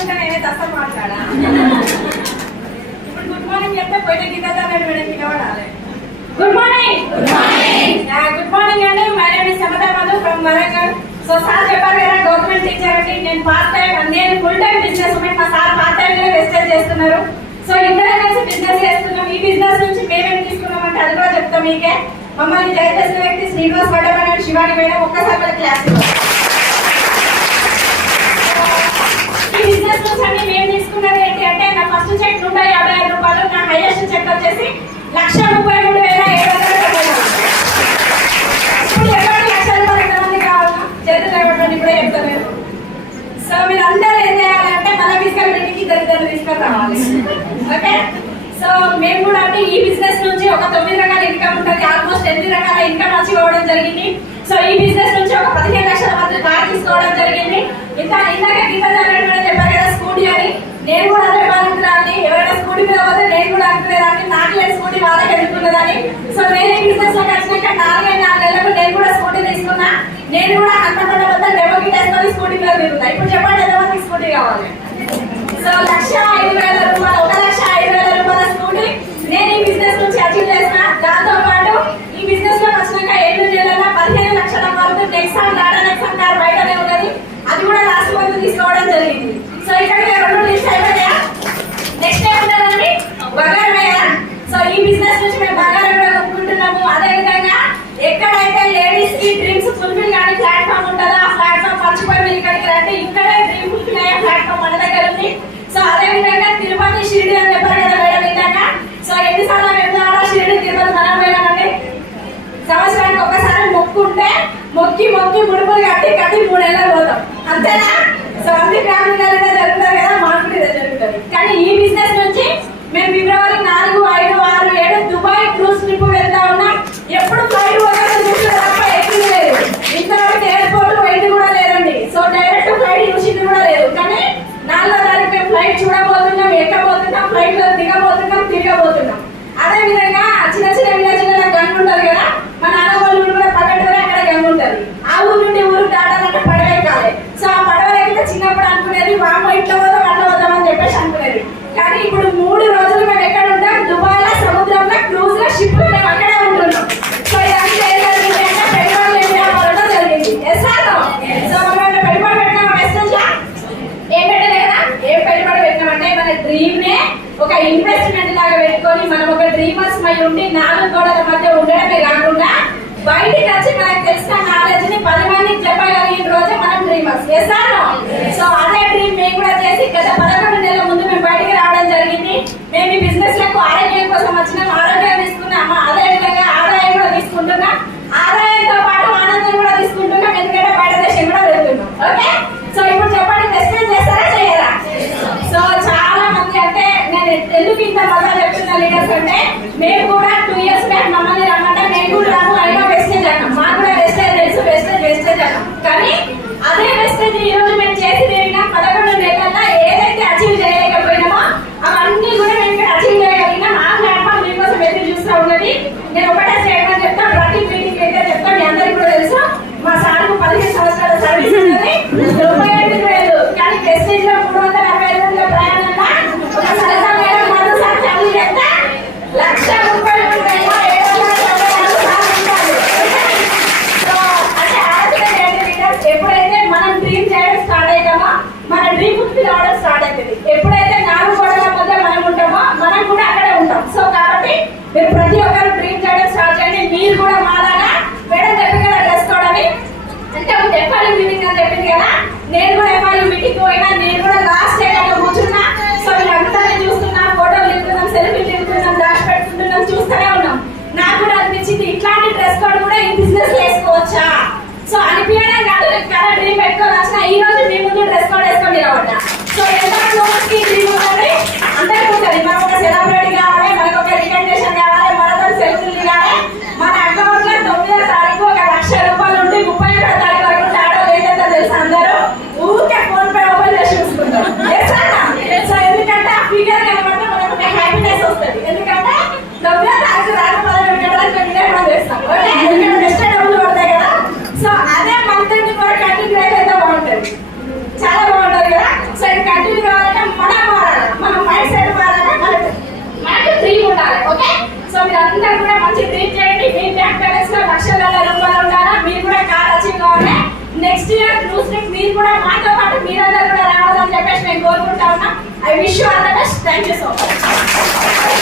ఉంటే నేనైతే అసలు మాట్లాడా. ఇప్పుడు గుడ్ మార్నింగ్ చెప్తే పోయిన గీత మేడం నిలబడాలి. Good morning. గుడ్ మార్నింగ్ అండి. My name is Samatha Madhu from Warangal. So sir చెప్పారు కదా గవర్నమెంట్ టీచర్ అండి. నేను పార్ట్ టైం, నేను ఫుల్ టైం బిజినెస్ ఉమెన్. మా సార్ పార్ట్ టైం గా వెస్టేజ్ చేస్తున్నారు. సో ఇద్దరం కలిసి బిజినెస్ చేస్తున్నాం. ఈ బిజినెస్ నుంచి మేమేం తీసుకున్నాం అంటే అది కూడా చెప్తాం మీకే. మమ్మల్ని జైన్ చేసిన వ్యక్తి శ్రీనివాస్ వడ్డమని శివాని మేడం ఒక్కసారి మన క్లాస్. ఈ బిజినెస్ నుంచి అన్ని మేము తీసుకున్నది ఏంటి అంటే నా ఫస్ట్ చెక్ 155 రూపాయలు, నా హైయెస్ట్ చెక్ వచ్చేసి 1,33,790. ఇప్పుడు ఎవరికి 1,00,000 రూపాయలు ఎంతమంది కావాలన్నా చేతులు ఇవ్వడం ఇప్పుడే చెప్తలేదు. సో మీరు అందరూ ఏం చేయాలంటే మన తీసుకెళ్ళడానికి ఇద్దరు తీసుకొని రావాలి. ఓకే. సో మేము కూడా అంటే ఈ బిజినెస్ నుంచి ఒక 9 రకాల ఇన్కమ్ ఉంటుంది. ఆల్మోస్ట్ 8 రకాల ఇన్కమ్ అచీవ్ అవ్వడం జరిగింది. సో ఈ బిజినెస్ నుంచి ఒక 15 లక్షల మంది కార్ తీసుకోవడం జరిగింది. ఇందాక గీత జరగడం చెప్పారు కదా స్కూటీ అని. నేను కూడా అదే బాధితురాలి. ఎవరైనా స్కూటీ మీద పోతే నేను కూడా అనుకునేదాన్ని నాకు లేదు స్కూటీ వాళ్ళకి ఎదుర్కొన్నదని. సో నేను ఈ బిజినెస్ లోకి వచ్చినాక 4 నెలలకు నేను కూడా స్కూటీ తీసుకున్నా. నేను కూడా హన్మకొండ వద్ద డెమోకి చేసుకొని స్కూటీ మీద తిరుగుతా. ఇప్పుడు చెప్పండి ఎంతమందికి స్కూటీ కావాలి? సో 1,05,000 రూపాయలు, 1,05,000 రూపాయల స్కూటీ నేను ఈ బిజినెస్ నుంచి అచీవ్ చేసిన. దాంతో పాటు ఈ బిజినెస్ లో వచ్చినాక 7 నెలల 15 లక్షల వరకు నెక్సాన్ టాటా నెక్సాన్ కార్ బయటనే ఉన్నది. అది కూడా లాస్ట్ మంత్ తీసుకోవడం జరిగింది. సో ఇక్కడికి 2 లిస్ట్ అయిపోయా. నెక్స్ట్ ఏముంటుందండి? బంగారం. సో ఈ బిజినెస్ నుంచి మేము బంగారం కూడా కొనుక్కుంటున్నాము. అదే విధంగా ఎక్కడైతే లేడీస్ కి డ్రీమ్స్ ఫుల్ఫిల్ కానీ ప్లాట్ఫామ్ ఉంటుందో ఆ ప్లాట్ఫామ్ మర్చిపోయి మీరు ఇక్కడికి రండి. ఇక్కడే డ్రీమ్ ఫుల్ఫిల్ అయ్యే ప్లాట్ఫామ్ మన దగ్గర ఉంది. సో అదే విధంగా తిరుపతి షిరిడి అని చెప్పారు కదా మేడం ఇందాక. సో ఎన్నిసార్లు వెళ్తారా షిరిడి తిరుపతి మనం పోయినామండి. సంవత్సరానికి ఒక్కసారి మొక్కుంటే మొక్కి ముడుపులు కట్టి 3 నెలలు పోతాం అంతేనా? సో అన్ని ఫ్యామిలీ జరుగుతుంది కదా, మాకు కూడా జరుగుతుంది. కానీ ఈ బిజినెస్ నుంచి మేము ఫిబ్రవరి 4, 5, 6, 7 దుబాయ్ క్రూజ్ ట్రిప్ వెళ్తా ఉన్నాం. ఎప్పుడు ఫ్లైట్ తప్ప ఎక్కింది లేదు. ఇంతవరకు ఎయిర్పోర్ట్ వెయిట్ కూడా లేదండి. సో డైరెక్ట్ ఫ్లైట్ చూసింది కూడా లేదు. కానీ 4వ తారీఖు మేము ఫ్లైట్ చూడబోతున్నాం, ఎక్కబోతున్నాం, ఫ్లైట్ లో దిగబోతున్నాం, తిరగబోతున్నాం. అదే విధంగా చిన్న విలేజ్ల గంగ ఉంటది కదా, మా నాన్న వాళ్ళ ఊరు కూడా పక్కన అక్కడ గంగ ఉంటది. ఆ ఊరు నుండి ఊరు దాటాలంటే పడవ ఎక్కాలి. సో ఆ పడవ ఎక్కితే చిన్నప్పుడు అనుకునేది వామ ఇట్లా పోతాం అట్లా పోతాం అని చెప్పేసి అనుకునేది. కానీ ఇప్పుడు 3 రోజులు మేము ఎక్కడ ఉంటాం? దుబాయ్ లో, సముద్రంలో, క్రూజ్ లో, షిప్ లో మేము అక్కడే ఉంటున్నాం. సో ఇదంతా ఏం జరిగింది అంటే పెట్టుబడులు ఏం చేయడం జరిగింది. సో మనం పెట్టుబడి పెట్టినాం మెసేజ్ లా ఏం పెట్టలే కదా. ఏం పెట్టుబడి పెట్టినామంటే మన డ్రీమ్ నే ఒక ఇన్వెస్ట్మెంట్ లాగా పెట్టుకొని మనం ఒక డ్రీమర్స్ మై ఉండి 4 గోడల మధ్య ఉండడమే కాకుండా బయటికి వచ్చి మనకు తెలిసిన నాలెడ్జ్ ని 10 మందికి చెప్పగలిగిన రోజే మనం డ్రీమర్స్. సో అదే డ్రీమ్ మేము కూడా చేసి గత 11 నెలల ముందు మేము బయటికి రావడం జరిగింది. మేము ఈ బిజినెస్ లకు ఆరోగ్యం కోసం వచ్చినాం. ఆరోగ్యం తీసుకున్నాం, అదే విధంగా ఆదాయం కూడా తీసుకుంటున్నాం. ఆదాయంతో పాటు ఆనందం కూడా తీసుకుంటున్నాం. ఎందుకంటే బయట దేశం కూడా వెళ్తున్నాం. ఓకే. సో ఇప్పుడు చెప్పండి, మెసేజ్ చేస్తారా చేయరా? సో చాలా మంది అంటే నేను ఎందుకు ఇంత బాగా చెప్తున్నా లీడర్స్ అంటే మేము కూడా 2 ఇయర్స్ బ్యాక్ మమ్మల్ని రమ్మంటే మేము కూడా రాము అయినా వెస్టేజ్ అన్నాం. మాకు కూడా వెస్టేజ్ తెలుసు, వెస్టేజ్ అన్నాం. కానీ అదే వెస్టేజ్ ఈ రోజు మేము చేసి తిరిగిన 11 నెలల్లో ఏదైతే అచీవ్ చేయలేకపోయినామో అవన్నీ కూడా మేము ఇక్కడ అచీవ్ చేయగలిగినాం. ఆ ప్లాట్ఫామ్ మీకోసం ఎదురు చూస్తూ ఉన్నది. నేను ఒకటే స్టేట్మెంట్ చెప్తాను, ప్రతి మీటింగ్ అయితే చెప్తాను. మీ అందరికీ కూడా తెలుసు మా సార్కు 15 సంవత్సరాల సర్వీస్ ఉన్నది, 95,000. కానీ వెస్టేజ్ లో 345 రోజుల ప్రయాణంలో ఒక సరదా మేడం మరో సార్ ఫ్యామిలీ చెప్తే 1,30,000 ఎప్పుడైతే మనం డ్రీమ్ చేయడం స్టార్ట్ అయ్యామో మన డ్రీమ్ ఫుల్ఫిల్ అవ్వడం స్టార్ట్ అవుతుంది. ఎప్పుడైతే 4 గోడల మధ్య మనం ఉంటామో మనం కూడా అక్కడే ఉంటాం. సో కాబట్టి మీరు ప్రతి ఒక్కరు డ్రీమ్ చేయడం స్టార్ట్ చేయండి. మీరు కూడా మాలాగా మేడం చెప్పి కదా డ్రెస్ కోడ్ అని అంటే ఎఫ్ఐయూ మీటింగ్ అని చెప్పింది కదా, నేను కూడా ఎఫ్ఐయూ మీటింగ్ పోయినా, నేను కూడా లాస్ట్ టైం కూర్చున్నా. సో వీళ్ళందరినీ చూస్తున్నా, ఫోటోలు దిగుతున్నాం, సెల్ఫీలు దిగుతున్నాం, దాచి పెట్టుకుంటున్నాం, చూస్తూనే ఉన్నాం. నాకు కూడా అనిపించింది ఇట్లాంటి డ్రెస్ కోడ్ కూడా ఈ బిజినెస్ వేసుకోవచ్చా. సో అనిపించడం కాదు, చాలా డ్రీమ్ పెట్టుకొని వచ్చిన ఈ రోజు మీ ముందు డ్రెస్ కోడ్ వేసుకొని రావట. సో ఎంతమంది డ్రీమ్ ఉంటుంది? అందరికీ ఉంటుంది. మనకు ఒక సెలబ్రిటీ కావాలి, మనకు ఒక రికగ్నేషన్ కావాలి, మనతో సెల్ఫీలు కావాలి. మన అకౌంట్ లో 9వ తారీఖు 1,00,000 రూపాయలు ఉంటే 31వ తారీఖు వరకు టాటో ఏంటంటే తెలుసు అందరూ ఊరికే ఫోన్ పే ఓపెన్ చేసి చూసుకుంటారు. సో ఎందుకంటే ఆ ఫిగర్ కనబడితే మనకు ఒక హ్యాపీనెస్ వస్తుంది. ఎందుకంటే 9వ తారీఖు రాకపోతే మనం చేస్తాం. ఎందుకంటే నెక్స్ట్ డబ్బులు పడతాయి కదా. సో అదే మంత్ కూడా కంటిన్యూ అయితే బాగుంటుంది, చాలా బాగుంటుంది కదా. సో ఇది కంటిన్యూ లక్షల రూపాయలు ఉండాలా. మీరు కూడా కార్ అచీవ్ కావాలి. నెక్స్ట్ ఇయర్ న్యూస్ మీరు కూడా మాతో పాటు మీరందరూ కూడా రావాలని చెప్పేసి నేను కోరుకుంటా ఉన్నా. I wish you all the best. Thank you so much.